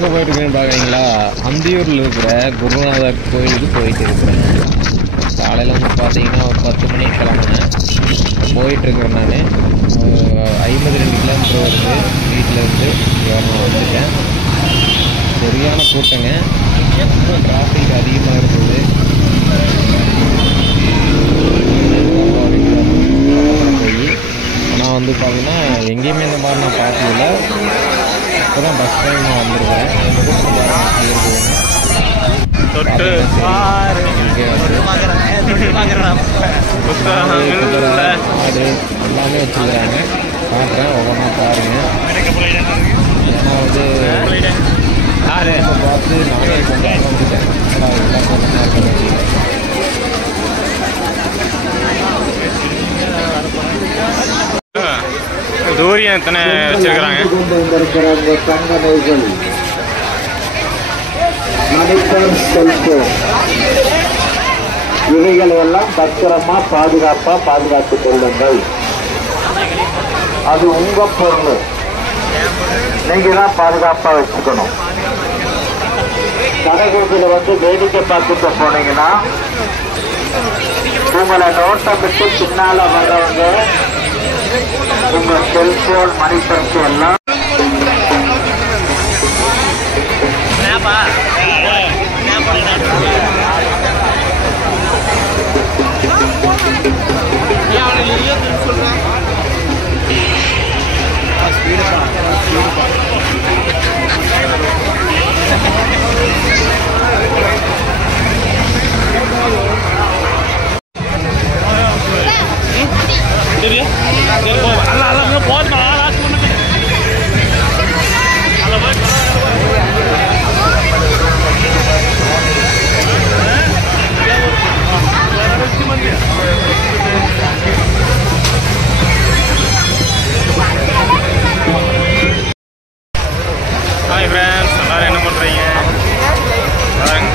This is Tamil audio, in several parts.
எங்கே போயிட்டுருக்கேன்னு பார்க்குறீங்களா? அந்தியூரில் இருக்கிற குருநாதர் கோயிலுக்கு போயிட்டு இருக்கிறேன். காலையில் வந்து பார்த்தீங்கன்னா ஒரு 10 மணிக்கு கிளம்புனேன். போயிட்டுருக்கிறேன். நான் 52 கிலோமீட்டர் வருது வீட்டிலேருந்து. வந்துட்டேன். சரியான கூட்டங்க, டிராஃபிக் அதிகமாக இருக்குது. போய் ஆனால் வந்து பார்த்தீங்கன்னா எங்கேயுமே இந்த மாதிரி நான் பார்த்ததில்ல. இப்போ தான் ஃபஸ்ட் டைம் நான் வந்திருக்கிறேன். ஆடு எல்லாமே வச்சுருக்கிறாங்க. பார்க்குறேன், ஒவ்வொன்றா பாருங்கள். ஏன்னா வந்து இப்போ பார்த்து நானே கொஞ்சம் வந்துட்டேன். எல்லா கூட்டமாக இருக்கிறது. தூரியம் எத்தனை வச்சிருக்கிறாங்க? இவைகளை எல்லாம் பத்திரமா பாதுகாத்துக் கொள்ளுங்கள். அது உங்க பொருள், நீங்க தான் பாதுகாப்பா வச்சுக்கணும். கடைகோட்டில வந்து வேடிக்கை பார்த்துட்டு போனீங்கன்னா உங்களை நோட்டம் விட்டு பின்னால வர்றவங்க உங்க செல்போன் மணிப்பர்ஸ் எல்லாம்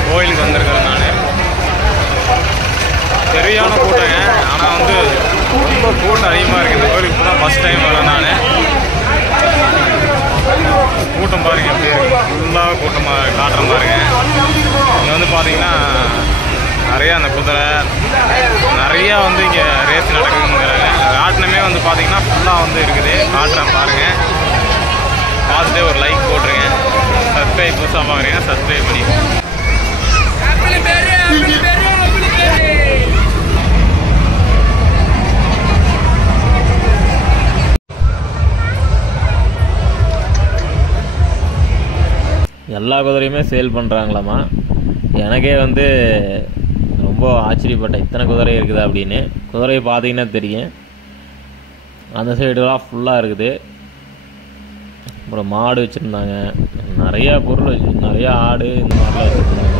கோயிலுக்கு வந்திருக்கிறேன். நான் சரியான கூட்டங்க. ஆனால் வந்து ரொம்ப கூட்டம் அதிகமாக இருக்குது. இந்த கோயிலுக்கு தான் ஃபஸ்ட் டைம் வரேன். நான் கூட்டம் பாருங்க, எப்படி இருக்கு, ஃபுல்லாக கூட்டமாக காட்டுற பாருங்க. இங்கே வந்து பார்த்தீங்கன்னா நிறையா அந்த குதிரை நிறையா வந்து இங்கே ரேஸ் நடக்குதுங்கிறாங்க. ராட்டினமே வந்து பார்த்தீங்கன்னா ஃபுல்லாக வந்து இருக்குது. காட்டுறேன் பாருங்கள். பார்த்துட்டு ஒரு லைக் போட்டுருங்க. சப்ஸ்கிரைப் புதுசாக பார்க்குறீங்க, சப்ஸ்கிரைப் பண்ணிடுங்க. எல்லா குதிரையுமே சேல் பண்ணுறாங்களாம்மா. எனக்கே வந்து ரொம்ப ஆச்சரியப்பட்டேன், இத்தனை குதிரை இருக்குது அப்படின்னு. குதிரையை பார்த்தீங்கன்னா தெரியும், அந்த சைடுலாம் ஃபுல்லாக இருக்குது. அப்புறம் மாடு வச்சுருந்தாங்க, நிறையா பொருள் நிறையா ஆடு இந்த மாதிரிலாம் வச்சுருந்தாங்க.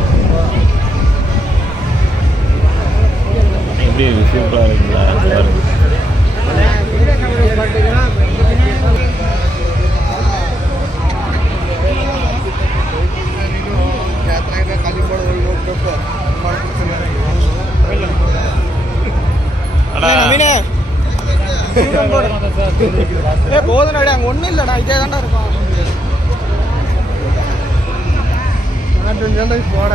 எப்படி சூப்பராக இருக்குங்களா? போதும், அங்கே ஒன்றும் இல்லைடா, இதே தாண்டா இருக்கும். போட